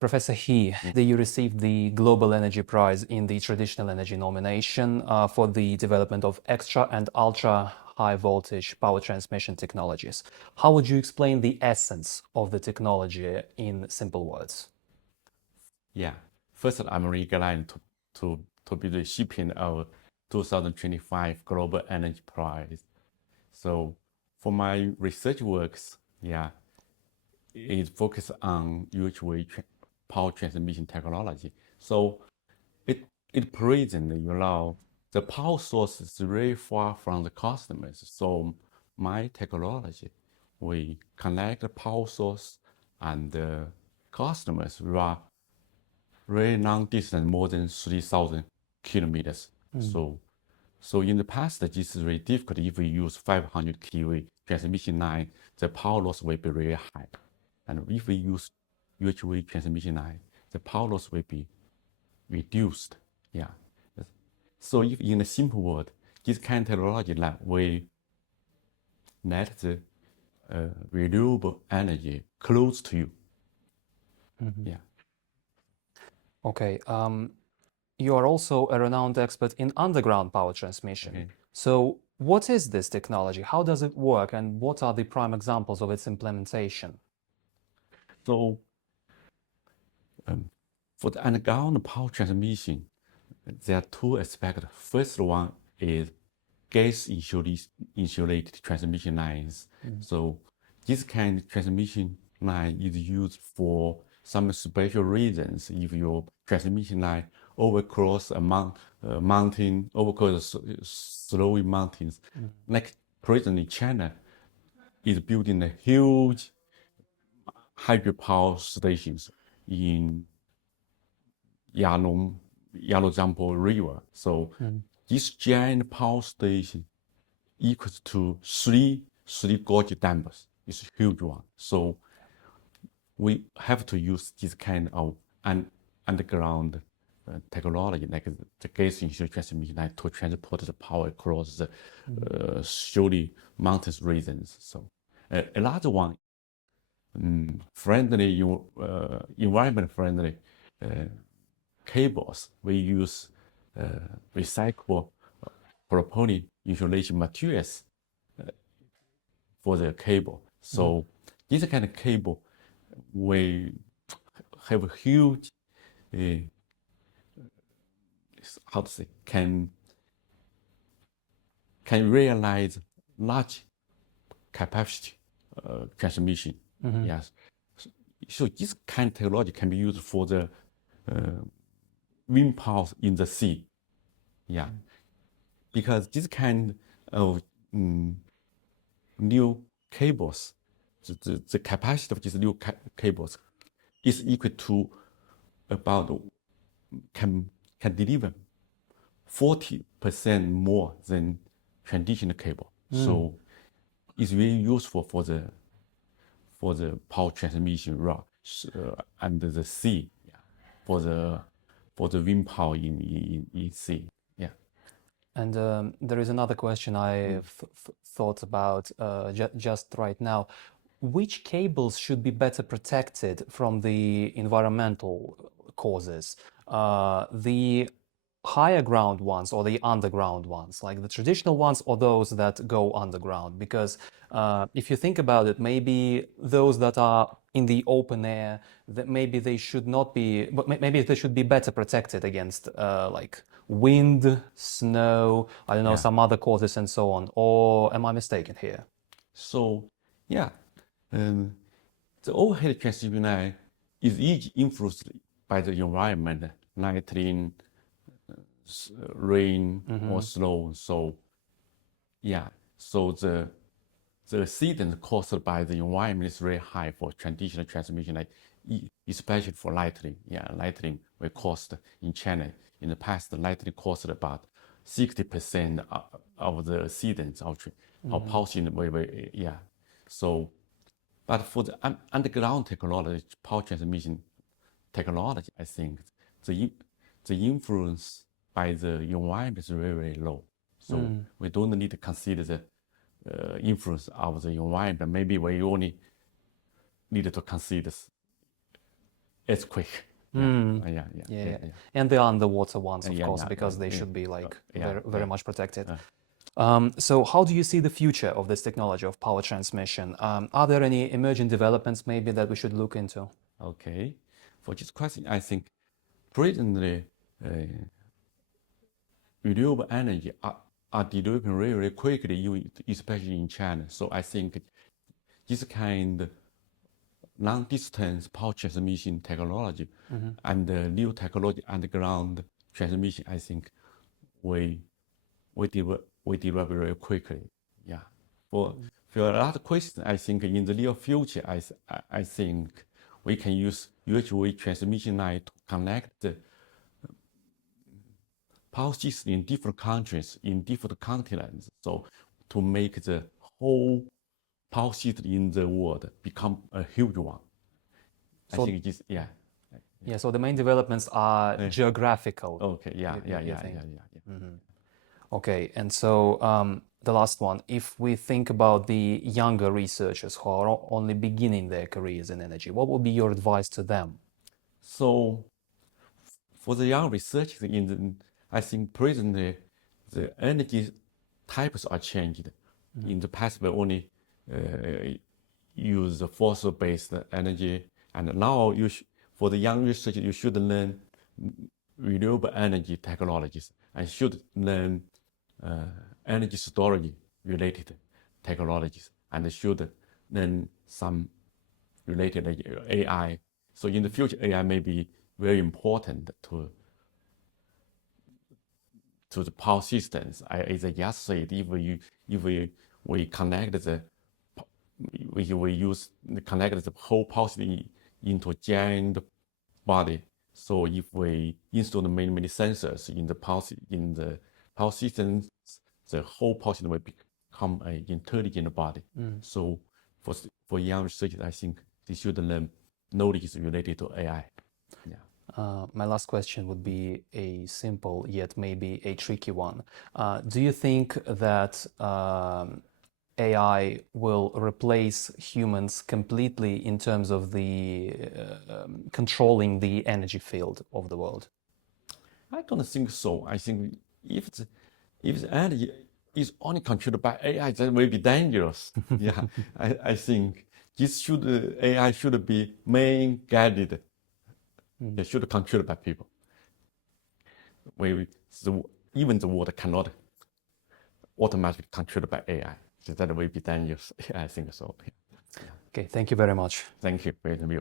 Professor He, you received the Global Energy Prize in the Traditional Energy nomination for the development of extra and ultra high voltage power transmission technologies. How would you explain the essence of the technology in simple words? Yeah, first I'm really glad to be the recipient of 2025 Global Energy Prize. So for my research works, it focuses on UHV power transmission technology. So it present, the power source is very far from the customers. So my technology, we connect the power source and the customers who are very long distance, more than 3,000 kilometers. So in the past, this is very difficult. If we use 500 kV transmission line, the power loss will be very high. And if we use UHV transmission line, the power loss will be reduced. Yeah. So if in a simple word, this kind of technology will let the renewable energy close to you. Yeah. Okay. You are also a renowned expert in underground power transmission. Okay. So what is this technology? How does it work? And what are the prime examples of its implementation? So for the underground power transmission, there are two aspects. First one is gas insulated transmission lines. So this kind of transmission line is used for some special reasons. If your transmission line overcross a mountain, overcross snowy mountains, like presently China is building a huge hydropower stations in Yalozampo River. So this giant power station equals to three gorge dams. It's a huge one. So we have to use this kind of underground technology, like the gas insulated transmission line, to transport the power across the showy mountains regions. So another one, friendly, environment friendly cables. We use recyclable propylene insulation materials for the cable. So this kind of cable will have a huge, how to say, can realize large capacity transmission. Yes. So this kind of technology can be used for the wind power in the sea. Yeah. Because this kind of new cables, the capacity of these new cables is equal to about, can deliver 40% more than traditional cable. So it's very useful for the power transmission route under the sea, for the wind power in sea. Yeah. And there is another question I've thought about just right now. Which cables should be better protected from the environmental causes? The higher ground ones or the underground ones, like the traditional ones, or those that go underground? Because if you think about it, maybe those that are in the open air, that maybe they should not be, but maybe they should be better protected against like wind, snow, I don't know, some other causes and so on. Or am I mistaken here? So, yeah, the overhead transmission line is each influenced by the environment, lightning, rain, or snow. So, yeah, so the accident caused by the environment is very high for traditional transmission line, especially for lightning. Yeah, lightning will cost in China. In the past, lightning caused about 60% of the accidents of pulsing. Yeah. So, but for the underground technology, power transmission technology, I think the influence by the environment is very, very low. So we don't need to consider the influence of the environment. Maybe we only need to consider it's quick. Yeah. And the underwater ones, of course, because they should be like very much protected. So how do you see the future of this technology of power transmission? Are there any emerging developments maybe that we should look into? Okay. For this question, I think presently renewable energy are developing really quickly, especially in China. So I think this kind of long-distance power transmission technology and new technology underground transmission, I think we develop very quickly. Yeah. For a lot of questions, I think in the near future, I think we can use UHV transmission line to connect the power system in different countries, in different continents. So to make the whole power system in the world become a huge one. So, I think it is, Yeah, so the main developments are geographical. Okay, yeah. Okay, and so the last one, if we think about the younger researchers who are only beginning their careers in energy, what would be your advice to them? So for the young researchers I think presently the energy types are changed. In the past, we only use fossil-based energy, and now for the young researchers, you should learn renewable energy technologies and should learn energy storage related technologies and should learn some related AI. So in the future, AI may be very important to the power systems. As I just said, if we connect connect the whole power system into a giant body. So if we install many sensors in the power systems, the whole power system will become an intelligent body. So for young researchers, I think they should learn knowledge related to AI. My last question would be a simple yet maybe a tricky one. Do you think that AI will replace humans completely in terms of the controlling the energy field of the world? I don't think so. I think if the energy is only controlled by AI, that will be dangerous. I think AI should be main guided. They should controlled by people. Even the world cannot automatically controlled by AI. So that will be dangerous. I think so. Okay, thank you very much. Thank you for your interview.